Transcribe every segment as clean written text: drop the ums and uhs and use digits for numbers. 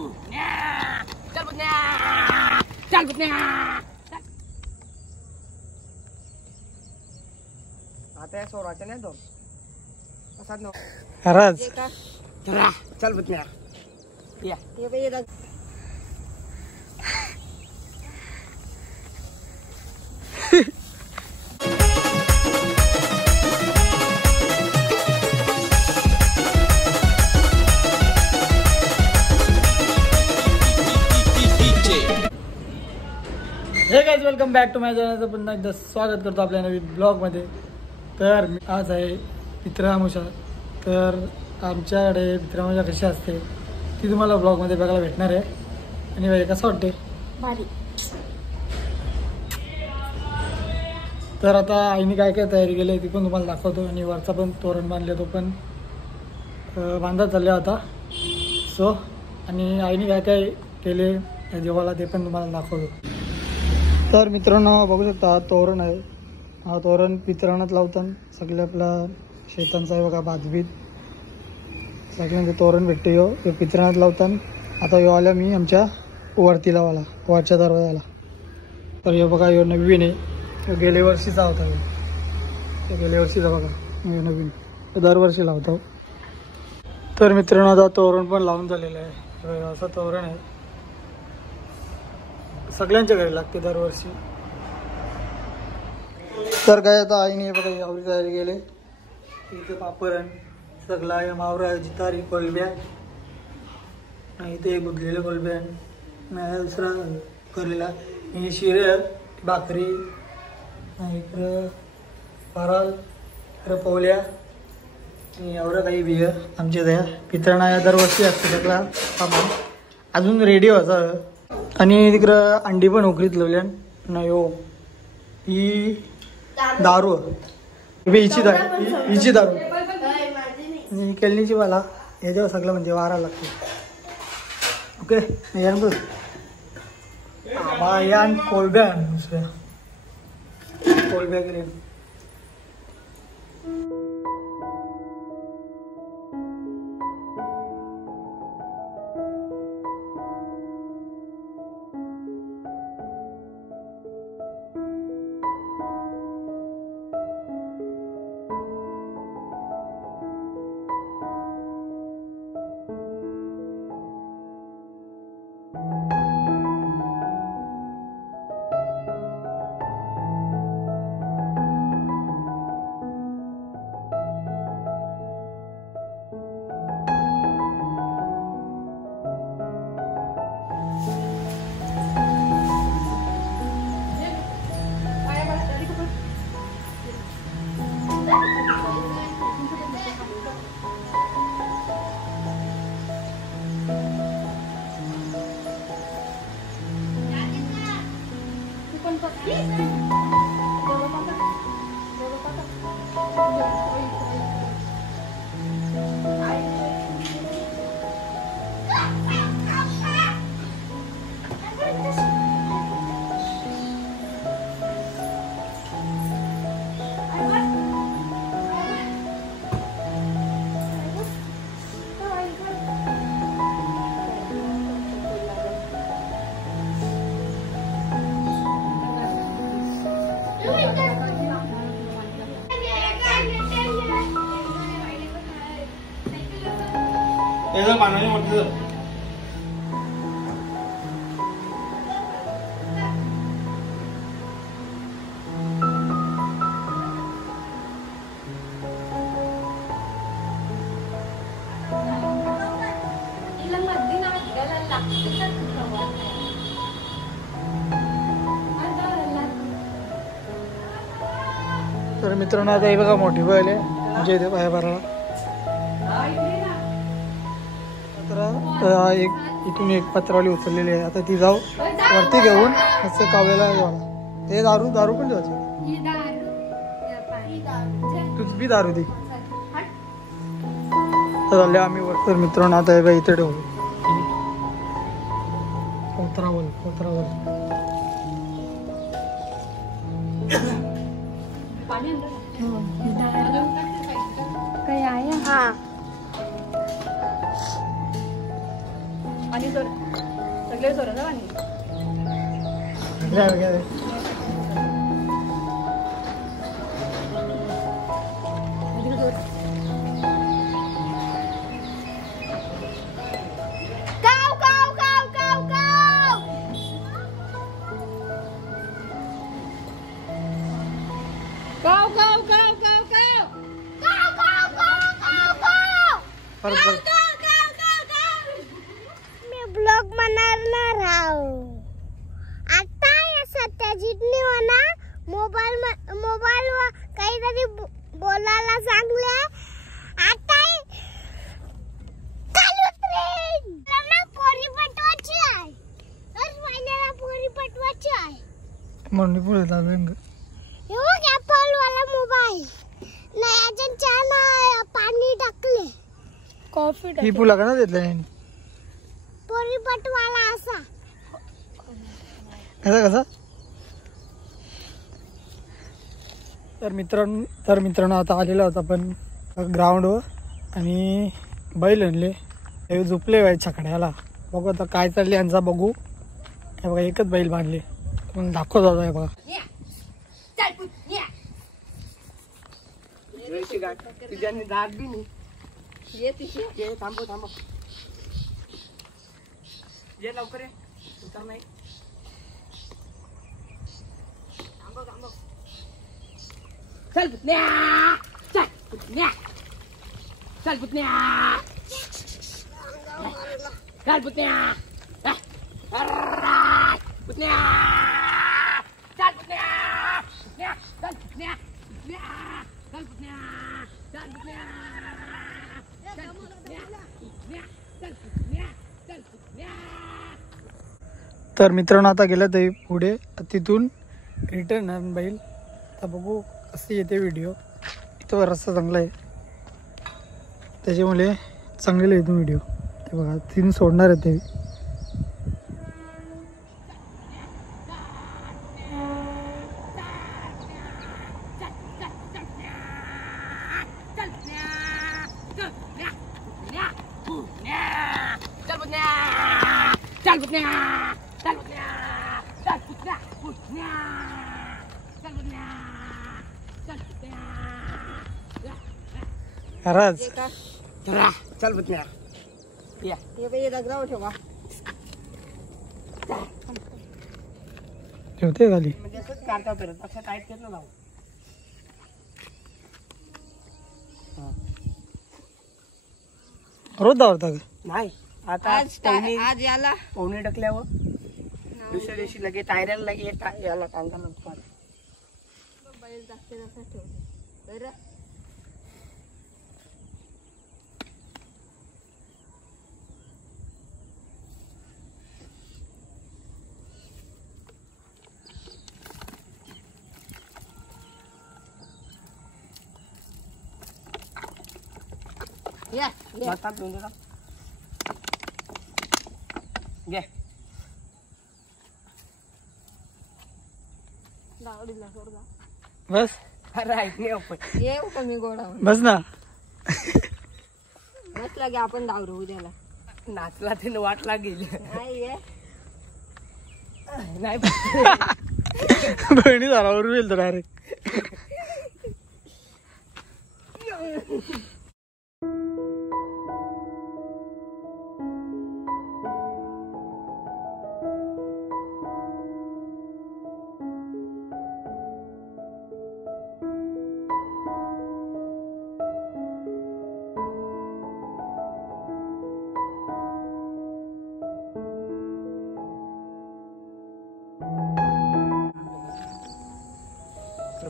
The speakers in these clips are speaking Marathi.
चल बुटण्या, चल बुटण्या. आता सोराच्या नाही तो असा नो खरंच चल बुटण्या या ये hey guys welcome back to my channel. पुन्हा एकदा स्वागत करतो आपल्या नवीन ब्लॉगमध्ये. तर आज आहे पितृअमावस्या. तर आमच्याकडे पितृअमावस्या कशी असते ती तुम्हाला ब्लॉगमध्ये बघायला भेटणार आहे. आणि बाई कसं वाटते भारी. तर आता आईने काय काय तयारी केली ती पण तुम्हाला दाखवतो. आणि वरचा पण तोरण बांधले तो पण बांधत चालले आता. सो आणि आईने काय काय केले या देवाला ते पण तुम्हाला दाखवतो. तर मित्रांनो बघू शकता हा तोरण आहे. हा तोरण पितराणात लावतात सगळे. आपला शेतांचा आहे बघा भातबीत सगळ्यांचे तोरण भेटते. यो पितराणात लावतात. आता यो आल्या मी आमच्या वरती लावाला वरच्या दरवाजाला. तर यो बघा यो नवीन आहे. गेल्या वर्षीचा होता. गेल्या वर्षीचा बघा नवीन दरवर्षी लावतो. तर मित्रांनो आता तोरण पण लावून झालेलं आहे. असं तोरण आहे सगळ्यांच्या घरी लागते दरवर्षी. तर काय आता आईने बघा आवडी तयारी केली. इथे पापरण सगळा मावरा जितारी कोलब्या इथे बुजलेले कोलब्या दुसरा करलेला शिरे भाकरी इकडं फराळ इकडं पोवल्या आणि एवढं काही बिय आमच्या त्या पितळणा या दरवर्षी असते सगळा सामान अजून रेडी व्हायचा. आणि तिकडं अंडी पण उकरीत लावल्या नाही हो. ही दारू हिची दारू आणि केळणीची वाला याच्यावर सगळं म्हणजे वारा लागतो. ओके यान बघ या कोलब्या दुसऱ्या कोलब्या केल्या. पाण्याने म्हटलं तर मित्रांनो आता हे बघा मोठी बैल आहे म्हणजे इथे पाया भरायला. तर एक इथून एक पत्रावली उचललेली आहे. आता ती जाऊ वरती घेऊन असं कावलेला जाऊ. ते दारू पण द्यायची तुझ बी दारू ती झाले आम्ही वर. तर मित्रांनो आता हे इथे ठेवू पोत्रावल आणि सोड सगळे सोड ना आणि मी ब्लॉग बनवणार आहो. आता या सत्याजितने मला मोबाईल वर काहीतरी बोलायला सांगले. आता चालू ट्रेन मला पोरी पटवायची आहे. रोज महिन्याला पोरी पटवायची आहे. म्हणून पुढे लागेल एवढा ॲपल वाला मोबाईल नाही अजून चहा पाणी टाकले. कॉफी ही पुला का ना देतलं पोरी पटवाला असा कसा कसा. तर मित्रांनो आता आलेला होता पण ग्राउंडवर आणि बैल आणले हे झोपले बाई छकड्याला. बघू आता काय चालले यांचा बघू. हे बघा एकच बैल बांधले मग दाखवत होता. हे बघा तुझ्याने दात बी नाही. ये तिथे ये थांबव थांबव. ये लवकर ये. उतर नाही. थांबव थांबव. चल पुतण्या. चल पुतण्या. चल पुतण्या. चल पुतण्या. पुतण्या. चल पुतण्या. पुतण्या. चल पुतण्या. पुतण्या. चल पुतण्या. चल पुतण्या. तर मित्रांनो आता गेलं ते पुढे तिथून रिटर्न बैल. आता बघू कसं येते व्हिडिओ. इथं रस्ता चांगला आहे त्याच्यामुळे चांगले येतो व्हिडिओ. ते बघा तीन सोडणार आहे ते. राज चल पुतण्या. या ये दगडावर ठेवा. ठेवते खाली. म्हणजे असंच काढता करत असं टाईट केलं ना लावून. रोज धावता का नाही आता आज याला पोहणे टाकल्यावर दुसऱ्या दिवशी लगे टायराला लगे याला टांगा नको. बैल जास्त असं ठेव बरं. या आता दोन जण घे. दावडीला सोडला. बस अरे ऐक नाही आपण. येऊ कमी गोडा बस ना. नसला की आपण दावरू उद्याला. नाचला ते वाट लागेल. नाही ये नाही बहिणी झाडावर येईल तर डायरेक्ट.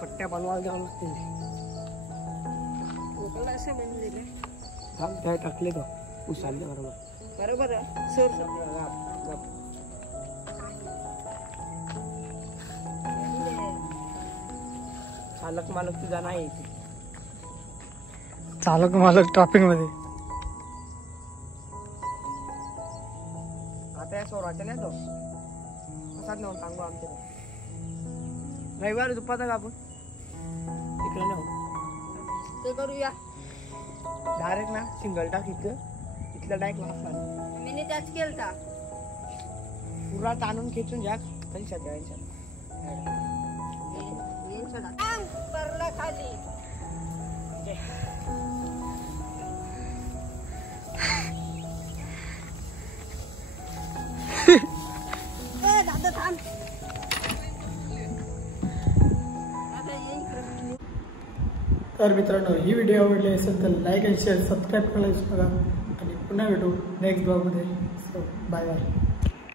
पट्ट्या बनवायला द्यावं लागतील. असे बनलेले काय टाकले तो उसाले बरोबर बरोबर सोड चालक मालक तुझा नाही इथे. चालक मालक ट्रॅफिक मध्ये. आता या सोराच्या नाही तो असाच नेऊन सांगू आमच्या रविवारी दुपारचा का आपण तिकडे नेऊ ते करूया. डायरेक्ट ना सिंगल टाक इथं इथला डायरेक्ट लागला मी त्याच केलता पुरा ताणून खेचून घ्या त्यांच्यात परला खाली दादा थांब तर मित्रांनो ही व्हिडिओ आवडली असेल तर लाईक आणि शेअर सबस्क्राईब करायला विसरू नका आणि पुन्हा भेटू नेक्स्ट ब्लॉगमध्ये. So bye bye.